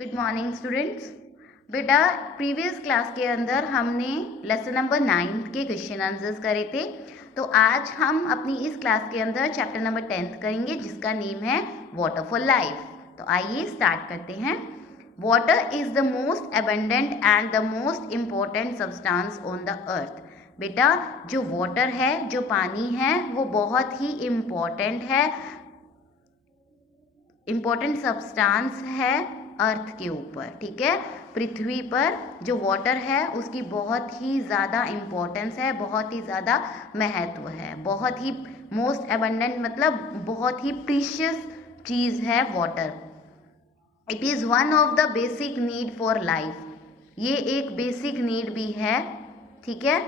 Good morning students. बेटा previous class के अंदर हमने लेसन नंबर 9 के क्वेश्चन आंसर्स करे थे। तो आज हम अपनी इस क्लास के अंदर चैप्टर नंबर 10 करेंगे जिसका नेम है वाटर फॉर लाइफ। तो आइए स्टार्ट करते हैं। Water is the most abundant and the most important substance on the earth. बेटा जो वाटर है, जो पानी है, वो बहुत ही इम्पोर्टेंट है, इम्पोर्टेंट सब्सटेंस है अर्थ के ऊपर। ठीक है, पृथ्वी पर जो वाटर है उसकी बहुत ही ज़्यादा इम्पोर्टेंस है, बहुत ही ज़्यादा महत्व है, बहुत ही मोस्ट एबंडेंट मतलब बहुत ही प्रीशियस चीज़ है water. It is one of the basic need for life. ये एक बेसिक नीड भी है। ठीक है,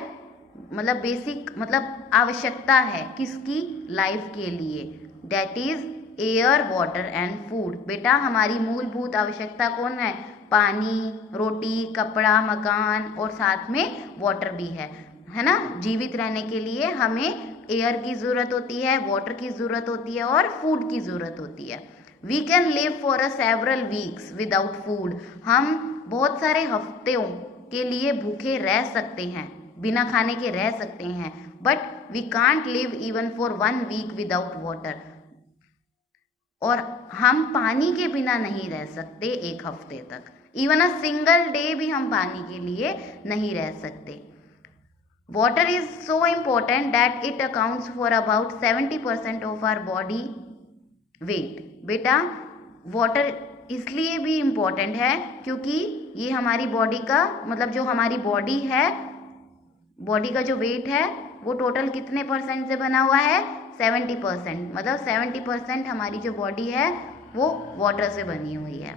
मतलब बेसिक मतलब आवश्यकता है किसकी? लाइफ के लिए। That is air, water and food. बेटा हमारी मूलभूत आवश्यकता कौन है? पानी, रोटी, कपड़ा, मकान और साथ में वाटर भी है ना। जीवित रहने के लिए हमें एयर की ज़रूरत होती है, वाटर की ज़रूरत होती है और फूड की ज़रूरत होती है। We can live for a several weeks without food. हम बहुत सारे हफ्तों के लिए भूखे रह सकते हैं, बिना खाने के रह सकते हैं, but we can't live even for 1 week without water. और हम पानी के बिना नहीं रह सकते एक हफ्ते तक, इवन अ सिंगल डे भी हम पानी के लिए नहीं रह सकते। Water is so important that it accounts for about 70% of our body weight. बेटा वाटर इसलिए भी इम्पोर्टेंट है क्योंकि ये हमारी बॉडी का मतलब जो हमारी बॉडी है, बॉडी का जो वेट है वो टोटल कितने परसेंट से बना हुआ है? 70%। मतलब 70% हमारी जो बॉडी है वो वाटर से बनी हुई है।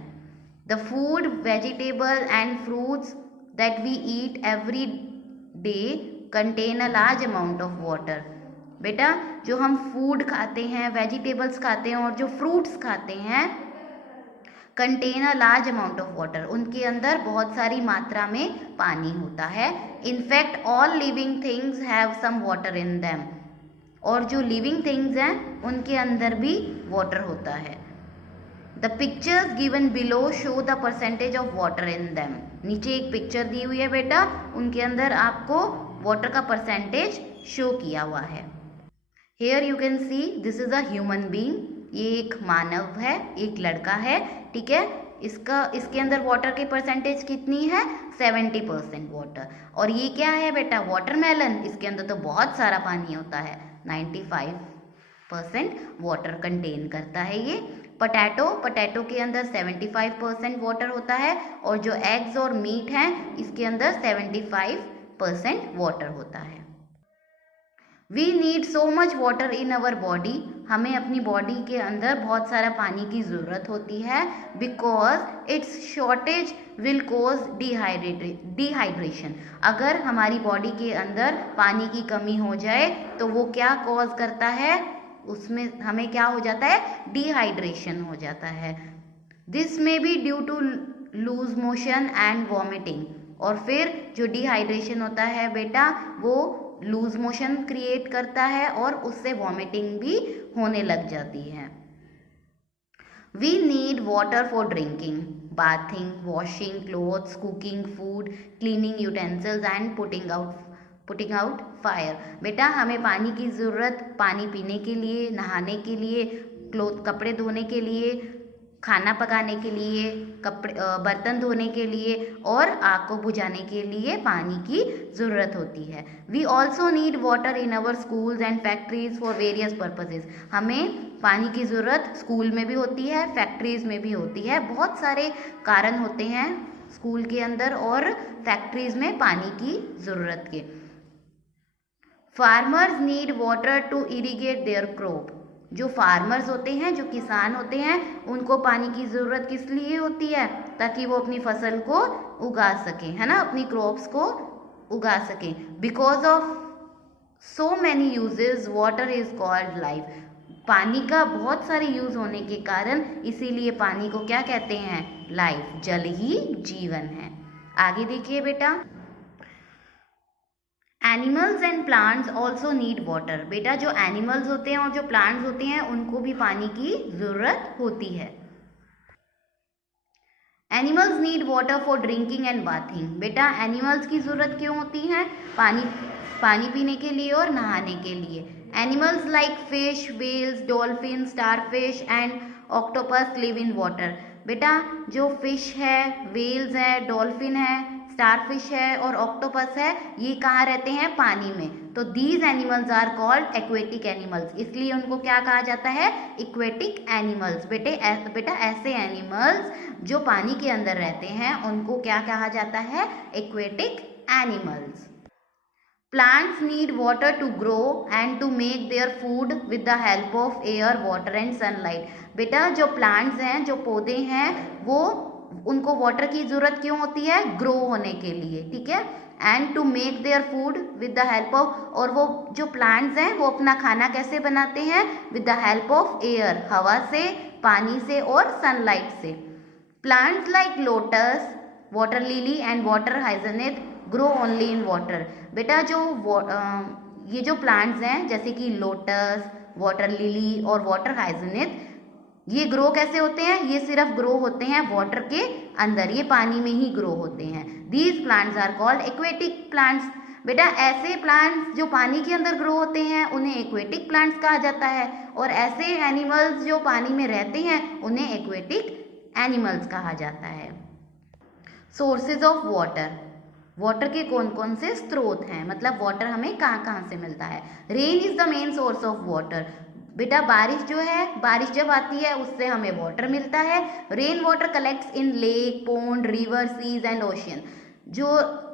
The food, vegetable and fruits that we eat every day contain a large amount of water. बेटा जो हम फूड खाते हैं, वेजिटेबल्स खाते हैं और जो फ्रूट्स खाते हैं contain a large amount of water. उनके अंदर बहुत सारी मात्रा में पानी होता है। In fact all living things have some water in them. और जो लिविंग थिंग्स हैं उनके अंदर भी वाटर होता है। The pictures given below show the percentage of water in them. नीचे एक पिक्चर दी हुई है बेटा, उनके अंदर आपको वाटर का परसेंटेज शो किया हुआ है। Here you can see this is a human being. ये एक मानव है, एक लड़का है। ठीक है, इसके अंदर वाटर की परसेंटेज कितनी है? 70% वाटर। और ये क्या है बेटा? वाटरमेलन। इसके अंदर तो बहुत सारा पानी होता है, 95% वाटर कंटेन करता है ये। पोटैटो के अंदर 75% वाटर होता है और जो एग्स और मीट हैं इसके अंदर 75% वाटर होता है। We need so much water in our body. हमें अपनी बॉडी के अंदर बहुत सारा पानी की ज़रूरत होती है because its shortage will cause dehydration. अगर हमारी बॉडी के अंदर पानी की कमी हो जाए तो वो क्या कॉज करता है? उसमें हमें क्या हो जाता है? डिहाइड्रेशन हो जाता है। This may be due to loose motion and vomiting. और फिर जो डिहाइड्रेशन होता है बेटा वो लूज मोशन क्रिएट करता है और उससे वॉमिटिंग भी होने लग जाती है। We need water for drinking, bathing, washing clothes, cooking food, cleaning utensils and putting out fire. बेटा हमें पानी की ज़रूरत पानी पीने के लिए, नहाने के लिए, कपड़े धोने के लिए, खाना पकाने के लिए, बर्तन धोने के लिए और आग को बुझाने के लिए पानी की ज़रूरत होती है। We also need water in our schools and factories for various purposes. हमें पानी की ज़रूरत स्कूल में भी होती है, फैक्ट्रीज़ में भी होती है। बहुत सारे कारण होते हैं स्कूल के अंदर और फैक्ट्रीज़ में पानी की ज़रूरत के। Farmers need water to irrigate their crop. जो फार्मर्स होते हैं, जो किसान होते हैं, उनको पानी की ज़रूरत किस लिए होती है? ताकि वो अपनी फसल को उगा सकें, है ना, अपनी क्रॉप्स को उगा सकें। Because of so many uses water is called life. पानी का बहुत सारे यूज़ होने के कारण इसीलिए पानी को क्या कहते हैं? लाइफ। जल ही जीवन है। आगे देखिए बेटा, animals and plants also need water. बेटा जो एनिमल्स होते हैं और जो प्लांट्स होते हैं उनको भी पानी की ज़रूरत होती है। Animals need water for drinking and bathing. बेटा एनिमल्स की ज़रूरत क्यों होती है? पानी पीने के लिए और नहाने के लिए। Animals like fish, whales, dolphin, starfish and octopus live in water. बेटा जो फिश है, व्हेल्स है, डॉल्फिन है, स्टारफिश है और ऑक्टोपस है, ये कहाँ रहते हैं? पानी में। तो these animals are called aquatic animals, इसलिए उनको क्या कहा जाता है? Aquatic animals. बेटा ऐसे एनिमल्स जो पानी के अंदर रहते हैं उनको क्या कहा जाता है? Aquatic animals. Plants need water to grow and to make their food with the help of air, water and sunlight। बेटा जो प्लांट्स हैं, जो पौधे हैं, वो उनको वाटर की ज़रूरत क्यों होती है? ग्रो होने के लिए, ठीक है। And to make their food with the help of, और वो जो प्लांट्स हैं वो अपना खाना कैसे बनाते हैं? With the help of air, हवा से, पानी से और सनलाइट से। Plants like lotus, water lily and water hyacinth grow only in water. बेटा जो ये जो प्लांट्स हैं जैसे कि लोटस, वाटर लिली और वाटर हाइजनेथ, ये ग्रो कैसे होते हैं? ये सिर्फ ग्रो होते हैं वाटर के अंदर, ये पानी में ही ग्रो होते हैं। These plants are called aquatic plants. बेटा ऐसे प्लांट्स जो पानी के अंदर ग्रो होते हैं उन्हें एक्वेटिक प्लांट्स कहा जाता है, और ऐसे एनिमल्स जो पानी में रहते हैं उन्हें एक्वेटिक एनिमल्स कहा जाता है। Sources of water. वाटर के कौन कौन से स्रोत हैं, मतलब वाटर हमें कहाँ कहाँ से मिलता है? Rain is the main source of water. बेटा बारिश जो है, बारिश जब आती है उससे हमें वाटर मिलता है। Rain water collects in lake, pond, river, seas and ocean. जो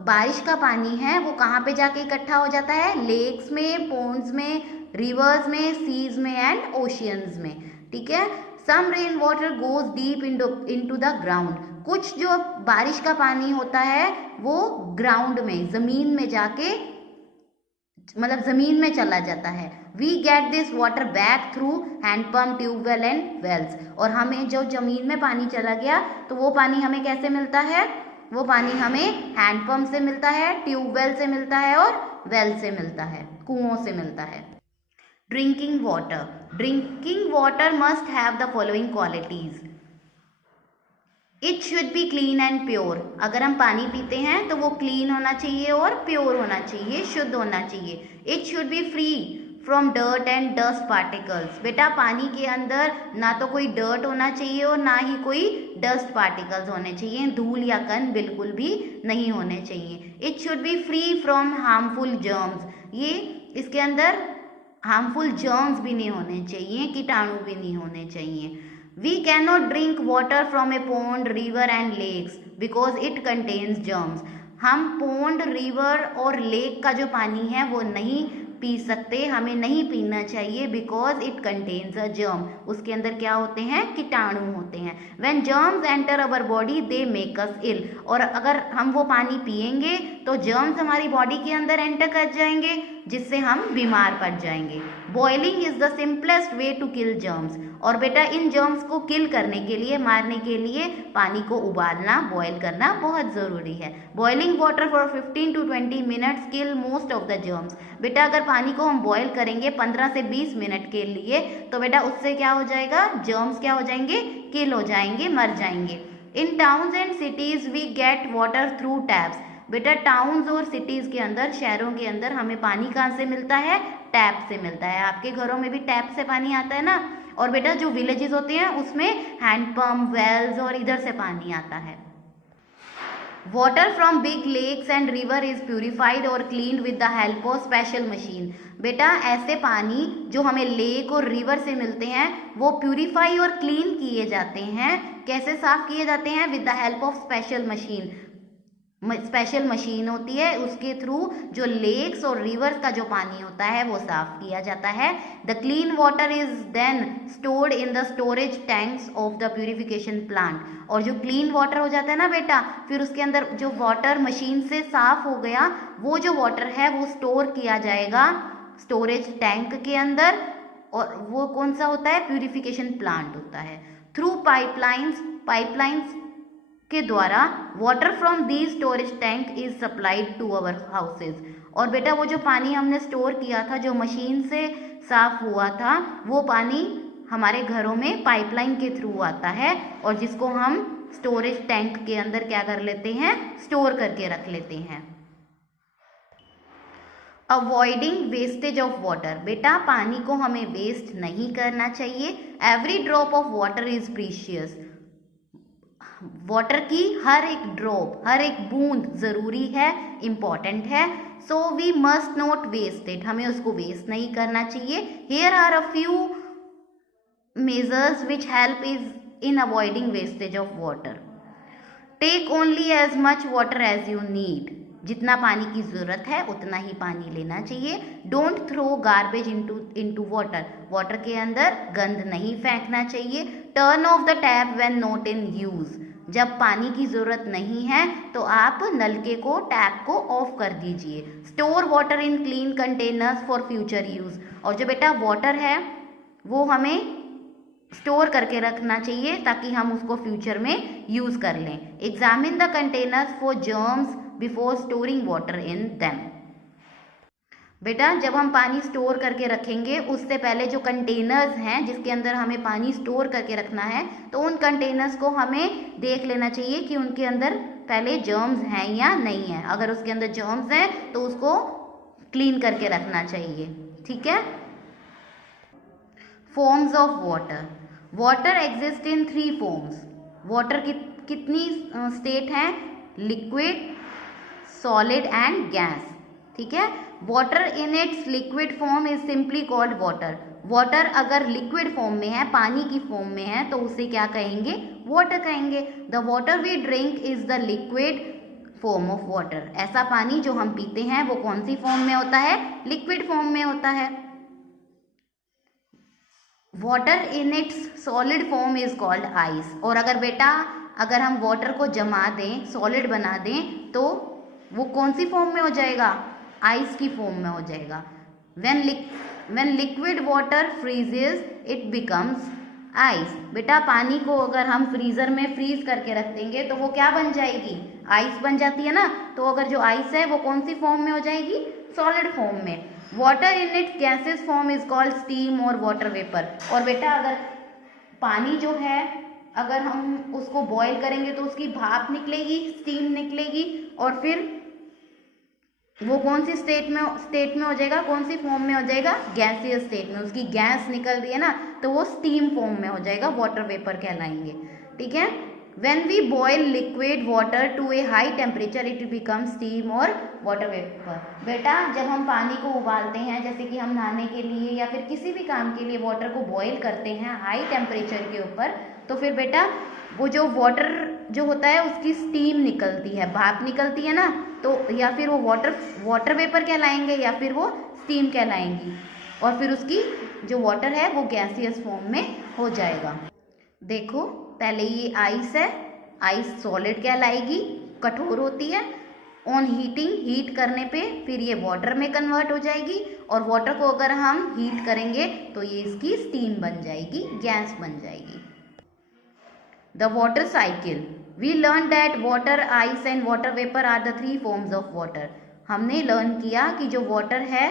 बारिश का पानी है वो कहाँ पे जाके इकट्ठा हो जाता है? लेक्स में, पोन्ड्स में, रिवर्स में, सीज में एंड ओशियंस में, ठीक है। Some rain water goes deep into the ground. कुछ जो बारिश का पानी होता है वो ग्राउंड में, जमीन में जाके, मतलब जमीन में चला जाता है। We get this water back through handpump, tubewell and wells. और हमें जो जमीन में पानी चला गया तो वो पानी हमें कैसे मिलता है? वो पानी हमें हैंडपम्प से मिलता है, ट्यूबवेल से मिलता है और वेल से मिलता है, कुओं से मिलता है। Drinking water. Drinking water must have the following qualities. It should be clean and pure. अगर हम पानी पीते हैं तो वो क्लीन होना चाहिए और प्योर होना चाहिए, शुद्ध होना चाहिए। It should be free from dirt and dust particles. बेटा पानी के अंदर ना तो कोई डर्ट होना चाहिए और ना ही कोई डस्ट पार्टिकल्स होने चाहिए, धूल या कण बिल्कुल भी नहीं होने चाहिए। It should be free from harmful germs. ये इसके अंदर हार्मफुल जर्म्स भी नहीं होने चाहिए, कीटाणु भी नहीं होने चाहिए। We cannot drink water from a pond, river and lakes because it contains germs। हम पोंड, रिवर और लेक का जो पानी है वो नहीं पी सकते, हमें नहीं पीना चाहिए, because it contains a germ. उसके अंदर क्या होते हैं? कीटाणु होते हैं। When germs enter our body they make us ill. और अगर हम वो पानी पिएंगे तो जर्म्स हमारी बॉडी के अंदर एंटर कर जाएंगे जिससे हम बीमार पड़ जाएंगे। Boiling is the simplest way to kill germs. और बेटा इन जर्म्स को किल करने के लिए, मारने के लिए पानी को उबालना, बॉयल करना बहुत ज़रूरी है। Boiling water for 15 to 20 minutes kill most of the germs. बेटा अगर पानी को हम बॉयल करेंगे 15 से 20 मिनट के लिए तो बेटा उससे क्या हो जाएगा? जर्म्स क्या हो जाएंगे? किल हो जाएंगे, मर जाएंगे। In towns and cities we get water through taps. बेटा टाउन्स और सिटीज़ के अंदर, शहरों के अंदर हमें पानी कहाँ से मिलता है? टैप से मिलता है। आपके घरों में भी टैप से पानी आता है ना। और बेटा जो विलेजेस होते हैं उसमें हैंडपम्प, वेल्स और इधर से पानी आता है। Water from big lakes and river is purified और cleaned with the help of special machine. बेटा ऐसे पानी जो हमें लेक और रिवर से मिलते हैं वो प्यूरिफाई और क्लीन किए जाते हैं। कैसे साफ किए जाते हैं? With the help of special machine. Special machine होती है, उसके थ्रू जो लेक्स और रिवर्स का जो पानी होता है वो साफ किया जाता है। The clean water is then stored in the storage tanks of the purification plant. और जो क्लीन वाटर हो जाता है ना बेटा, फिर उसके अंदर जो वाटर मशीन से साफ हो गया वो जो वाटर है वो स्टोर किया जाएगा स्टोरेज टैंक के अंदर। और वो कौन सा होता है? प्यूरिफिकेशन प्लांट होता है। थ्रू पाइपलाइंस के द्वारा water from the storage tank is supplied to our houses. और बेटा वो जो पानी हमने स्टोर किया था, जो मशीन से साफ हुआ था, वो पानी हमारे घरों में पाइपलाइन के थ्रू आता है और जिसको हम स्टोरेज टैंक के अंदर क्या कर लेते हैं, स्टोर करके रख लेते हैं। अवॉइडिंग वेस्टेज ऑफ वाटर, बेटा पानी को हमें वेस्ट नहीं करना चाहिए। Every drop of water is precious, water की हर एक ड्रॉप, हर एक बूंद ज़रूरी है, इम्पॉर्टेंट है। So we must not waste it, हमें उसको वेस्ट नहीं करना चाहिए। Here are a few measures which help is in avoiding wastage of water. Take only as much water as you need, जितना पानी की ज़रूरत है उतना ही पानी लेना चाहिए। Don't throw garbage into water, water के अंदर गंद नहीं फेंकना चाहिए। Turn off the tap when not in use, जब पानी की ज़रूरत नहीं है तो आप नलके को, टैप को ऑफ कर दीजिए। Store water in clean containers for future use, और जो बेटा वाटर है वो हमें स्टोर करके रखना चाहिए ताकि हम उसको फ्यूचर में यूज़ कर लें। Examine the containers for germs before storing water in them, बेटा जब हम पानी स्टोर करके रखेंगे उससे पहले जो कंटेनर्स हैं जिसके अंदर हमें पानी स्टोर करके रखना है, तो उन कंटेनर्स को हमें देख लेना चाहिए कि उनके अंदर पहले जर्म्स हैं या नहीं है। अगर उसके अंदर जर्म्स हैं तो उसको क्लीन करके रखना चाहिए, ठीक है। Forms of water, water exist in 3 forms, water की कितनी स्टेट हैं, लिक्विड, सॉलिड एंड गैस, ठीक है। Water in its liquid form is simply called water, water अगर लिक्विड फॉर्म में है, पानी की फॉर्म में है, तो उसे क्या कहेंगे, वाटर कहेंगे। The water we drink is the liquid form of water, ऐसा पानी जो हम पीते हैं वो कौन सी फॉर्म में होता है, लिक्विड फॉर्म में होता है। Water in its solid form is called ice, और अगर बेटा अगर हम वाटर को जमा दें, सॉलिड बना दें, तो वो कौन सी फॉर्म में हो जाएगा, आइस की फॉर्म में हो जाएगा। When liquid water फ्रीजेज it becomes ice, बेटा पानी को अगर हम फ्रीजर में फ्रीज करके रख देंगे तो वो क्या बन जाएगी, आइस बन जाती है ना। तो अगर जो आइस है वो कौन सी फॉर्म में हो जाएगी, सॉलिड फॉर्म में। Water in its gases form is called steam और वाटर वेपर, और बेटा अगर पानी जो है अगर हम उसको बॉईल करेंगे तो उसकी भाप निकलेगी, स्टीम निकलेगी, और फिर वो कौन सी स्टेट में हो जाएगा, कौन सी फॉर्म में हो जाएगा, गैसियस स्टेट में, उसकी गैस निकल रही है ना, तो वो स्टीम फॉर्म में हो जाएगा, वाटर वेपर कहलाएंगे, ठीक है। When we boil liquid water to a high temperature it become steam और वाटर वेपर, बेटा जब हम पानी को उबालते हैं, जैसे कि हम नहाने के लिए या फिर किसी भी काम के लिए वाटर को बॉयल करते हैं हाई टेम्परेचर के ऊपर, तो फिर बेटा वो जो वाटर जो होता है उसकी स्टीम निकलती है, भाप निकलती है ना, तो या फिर वो वाटर वेपर कहलाएंगे या फिर वो स्टीम कहलाएंगी, और फिर उसकी जो वाटर है वो गैसियस फॉर्म में हो जाएगा। देखो पहले ये आइस है, आइस सॉलिड कहलाएगी, कठोर होती है, ऑन हीटिंग, हीट करने पे फिर ये वाटर में कन्वर्ट हो जाएगी, और वाटर को अगर हम हीट करेंगे तो ये इसकी स्टीम बन जाएगी, गैस बन जाएगी। The water cycle. We learned that water, ice and water vapor are the 3 forms of water. हमने लर्न किया कि जो वाटर है,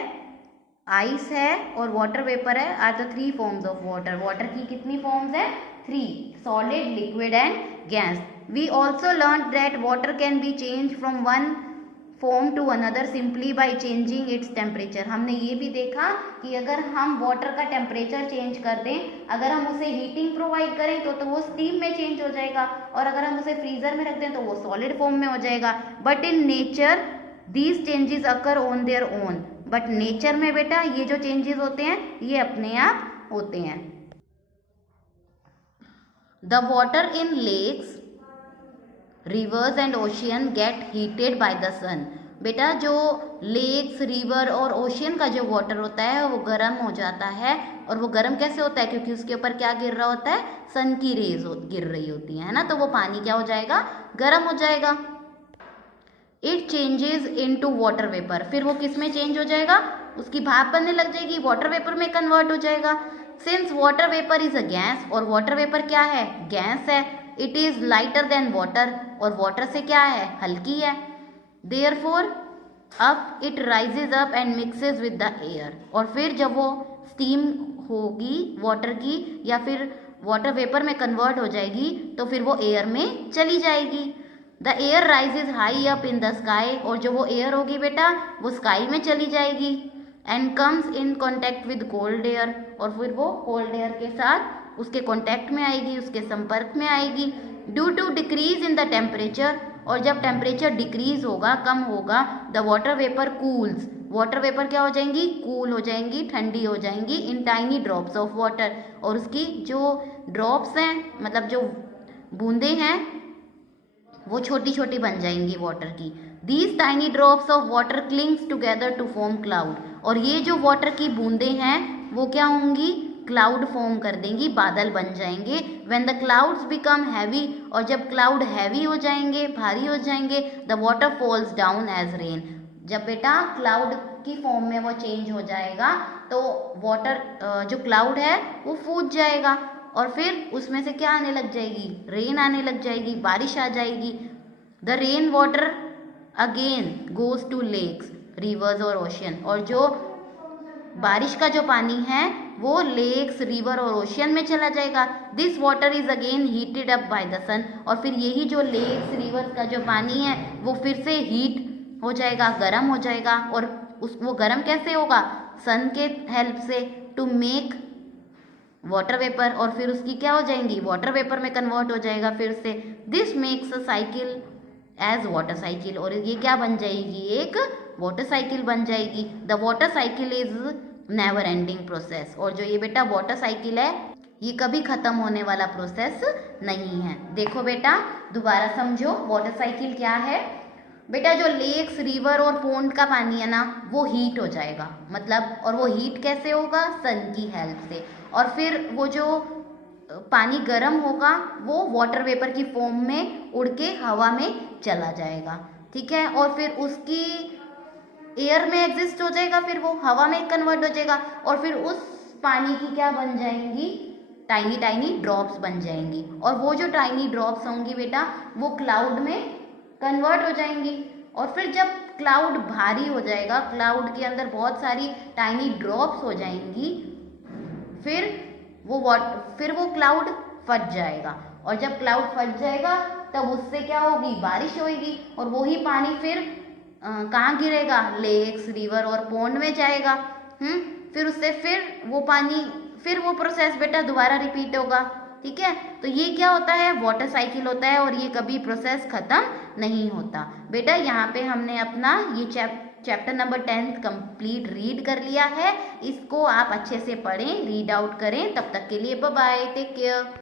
आइस है और वाटर वेपर है, are the 3 forms of water. Water की कितनी फॉर्म्स है, 3, solid, liquid and gas. We also learned that water can be changed from one form to another simply by changing its temperature. हमने ये भी देखा कि अगर हम वाटर का टेम्परेचर चेंज कर दें, अगर हम उसे हीटिंग प्रोवाइड करें तो वो स्टीम में चेंज हो जाएगा, और अगर हम उसे फ्रीजर में रख दें तो वो सॉलिड फॉर्म में हो जाएगा। But in nature these changes occur on their own, but nature में बेटा ये जो चेंजेस होते हैं ये अपने आप होते हैं। The water in lakes, rivers and ocean get heated by the sun, बेटा जो लेक्स, रिवर और ओशियन का जो वाटर होता है वो गर्म हो जाता है, और वो गर्म कैसे होता है, क्योंकि उसके ऊपर क्या गिर रहा होता है, सन की रेज गिर रही होती है ना, तो वो पानी क्या हो जाएगा, गर्म हो जाएगा। It changes into water vapour, फिर वो किस में चेंज हो जाएगा, उसकी भाप बनने लग जाएगी, वाटर वेपर में कन्वर्ट हो जाएगा। Since water vapour is a gas, और वाटर वेपर क्या है, गैस है, it is lighter than water, और वाटर से क्या है, हल्की है। देयरफॉर अब it rises up and mixes with the air, और फिर जब वो स्टीम होगी वाटर की या फिर वाटर वेपर में कन्वर्ट हो जाएगी तो फिर वो एयर में चली जाएगी। The air rises high up in the sky, और जो वो एयर होगी बेटा वो स्काई में चली जाएगी। And comes in contact with cold air, और फिर वो कोल्ड एयर के साथ उसके कॉन्टैक्ट में आएगी, उसके संपर्क में आएगी। Due to decrease in the temperature, और जब टेम्परेचर डिक्रीज होगा, कम होगा, the water vapour cools, water vapour क्या हो जाएंगी, कूल हो जाएंगी, ठंडी हो जाएंगी in tiny drops of water, और उसकी जो ड्रॉप्स हैं मतलब जो बूंदे हैं वो छोटी छोटी बन जाएंगी वाटर की। These tiny drops of water clings together to form cloud, और ये जो वाटर की बूंदे हैं वो क्या होंगी, क्लाउड फॉर्म कर देंगी, बादल बन जाएंगे। When the clouds become heavy, और जब क्लाउड हैवी हो जाएंगे, भारी हो जाएंगे, the water falls down as rain, जब बेटा क्लाउड की फॉर्म में वो चेंज हो जाएगा तो वाटर जो क्लाउड है वो फूट जाएगा, और फिर उसमें से क्या आने लग जाएगी, रेन आने लग जाएगी, बारिश आ जाएगी। The rain water again goes to lakes, rivers और ओशियन, और जो बारिश का जो पानी है वो लेक्स, रिवर और ओशियन में चला जाएगा। This water is again heated up by the sun, और फिर यही जो लेक्स, रिवर्स का जो पानी है वो फिर से हीट हो जाएगा, गर्म हो जाएगा, और वो गर्म कैसे होगा, सन के हेल्प से, टू मेक वाटर वेपर, और फिर उसकी क्या हो जाएंगी, वाटर वेपर में कन्वर्ट हो जाएगा फिर से। This makes a cycle as water cycle, और ये क्या बन जाएगी, एक वाटर साइकिल बन जाएगी। The water cycle is never ending process, और जो ये बेटा वाटर साइकिल है ये कभी खत्म होने वाला प्रोसेस नहीं है। देखो बेटा दोबारा समझो वाटर साइकिल क्या है। बेटा जो लेक्स, रिवर और पोंड का पानी है ना वो हीट हो जाएगा, मतलब, और वो हीट कैसे होगा, सन की हेल्प से, और फिर वो जो पानी गर्म होगा वो वाटर वेपर की फॉर्म में उड़ के हवा में चला जाएगा, ठीक है, और फिर उसकी एयर में एग्जिस्ट हो जाएगा, फिर वो हवा में कन्वर्ट हो जाएगा, और फिर उस पानी की क्या बन जाएंगी, टाइनी टाइनी ड्रॉप्स बन जाएंगी, और वो जो टाइनी ड्रॉप्स होंगी बेटा वो क्लाउड में कन्वर्ट हो जाएंगी, और फिर जब क्लाउड भारी हो जाएगा, क्लाउड के अंदर बहुत सारी टाइनी ड्रॉप्स हो जाएंगी, फिर वो क्लाउड फट जाएगा, और जब क्लाउड फट जाएगा तब उससे क्या होगी, बारिश होगी, और वही पानी फिर कहाँ गिरेगा, लेक्स, रिवर और पोंड में जाएगा। फिर उससे फिर वो पानी, फिर वो प्रोसेस बेटा दोबारा रिपीट होगा, ठीक है। तो ये क्या होता है, वाटर साइकिल होता है, और ये कभी प्रोसेस खत्म नहीं होता। बेटा यहाँ पे हमने अपना ये चैप्टर नंबर 10 कंप्लीट रीड कर लिया है। इसको आप अच्छे से पढ़ें, रीड आउट करें। तब तक के लिए बाय बाय, टेक केयर।